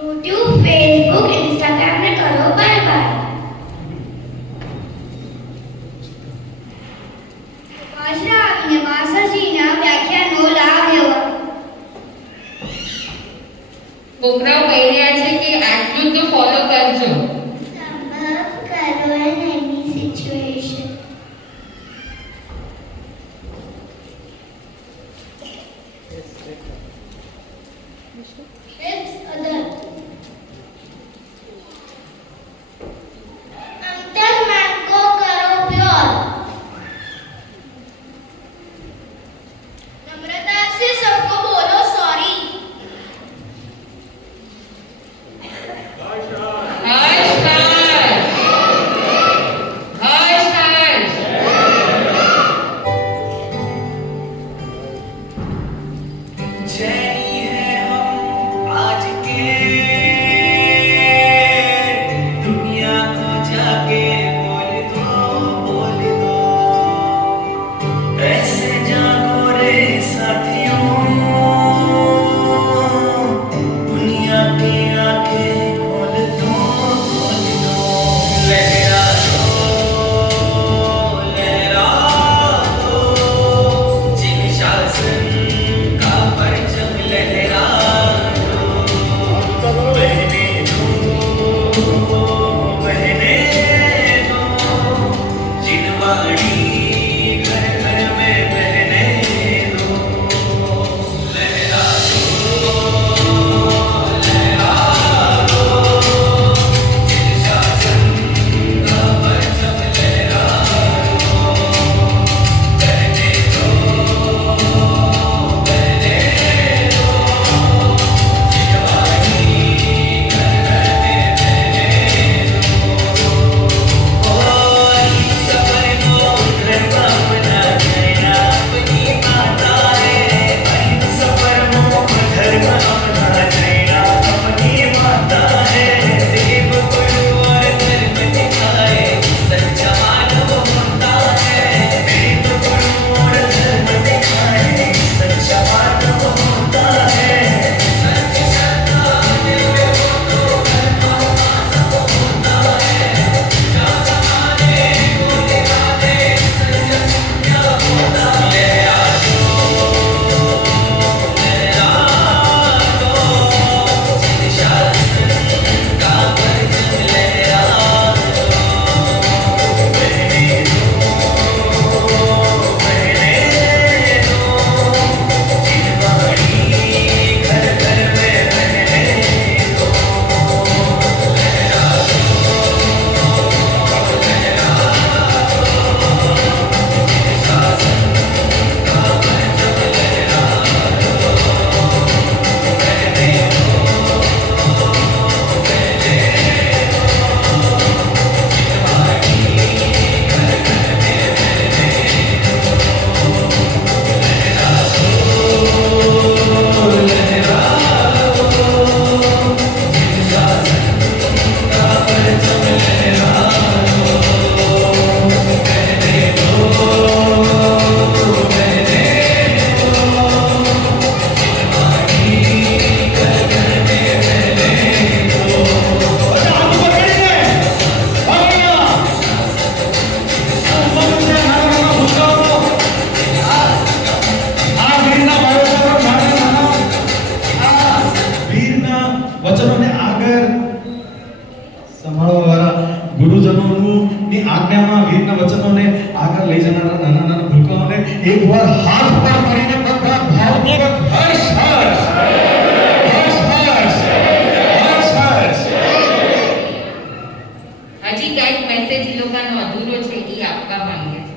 YouTube, Facebook, Instagram ને કરો બરાબર. પાછળ આવીને માસજીના વ્યાખ્યાનો લાભ લેવો. છોકરાઓ કહી રહ્યા છે કે આટલું તો ફોલો કરજો. Sum up કરો in any situation. It's other. अंतर मन को करो प्योर. नम्रता से सबको बोलो सॉरी. હર્ષ હર્ષ હર્ષ जैनी है हम आज વચનોને આગળ સંભાળવાવાળા ગુરુજનોની આજ્ઞામાં વીરના વચનોને આગળ લઈ જનારા નાના નાના ભૂલકાઓને એકવાર હાથ પર મળીને બધા ભાવપૂર્વક હર્ષ હર્ષ હર્ષ હર્ષ હર્ષ હર્ષ. હજી કાંઈક મેસેજ એ લોકોનો અધૂરો છે એ આપવા માંગે છે.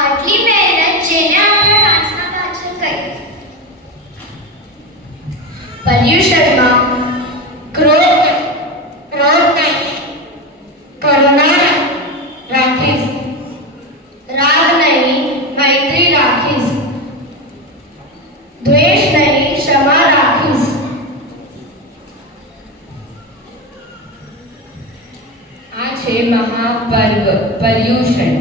આટલી મહેનત જેને આપણે ડાન્સના પાછળ કરી. પર્યુષણમાં ક્રોધ કરુણા રાખીશ, રાગ નહીં મૈત્રી રાખીશ, દ્વેષ નહીં ક્ષમા રાખીશ. આ છે મહાપર્વ પર્યુષણ.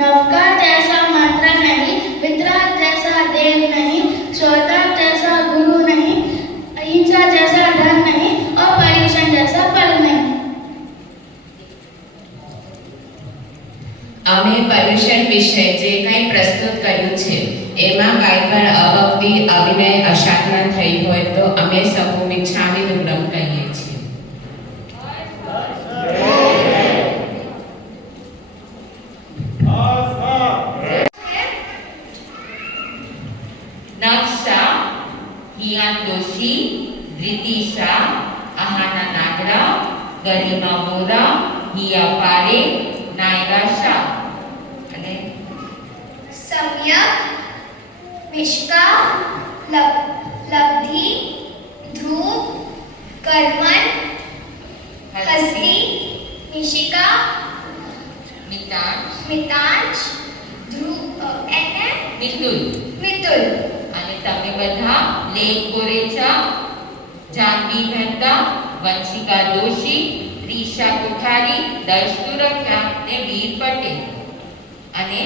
नवकार जैसा मंत्र नहीं, वितराग जैसा देव नहीं, श्रोता जैसा गुरु नहीं, अहिंसा जैसा धन नहीं और पर्यूषण जैसा पल नहीं. અમે પર્યુષણ વિશે જે કંઈ પ્રસ્તુત કર્યું છે એમાં કાંઈ પણ અવક્તિ અભિનય અશાંતના થઈ હોય તો અમે સહુ મિચ્છામિ દુક્કડમ કહીએ છીએ. નક્ષા, હિયાન દોશી, ધૃતિશા, આહાના નાગરા, ગરિમા મોરા, હિયા પારે, નાયરા શાહ. અને सम्यक, विष्का, लब्धि, ध्रुव, कर्मण, हस्ती, निशिका, મિતાંશ, मितांश, ध्रुव एने મિતુલ. मितुल. અને તમે બધા લેખ ગોરેચા, જાનવી મહેતા, વંશિકા દોશી, ત્રિષા કોઠારી, દર્શ તુરકિયા ને વીર પટેલ અને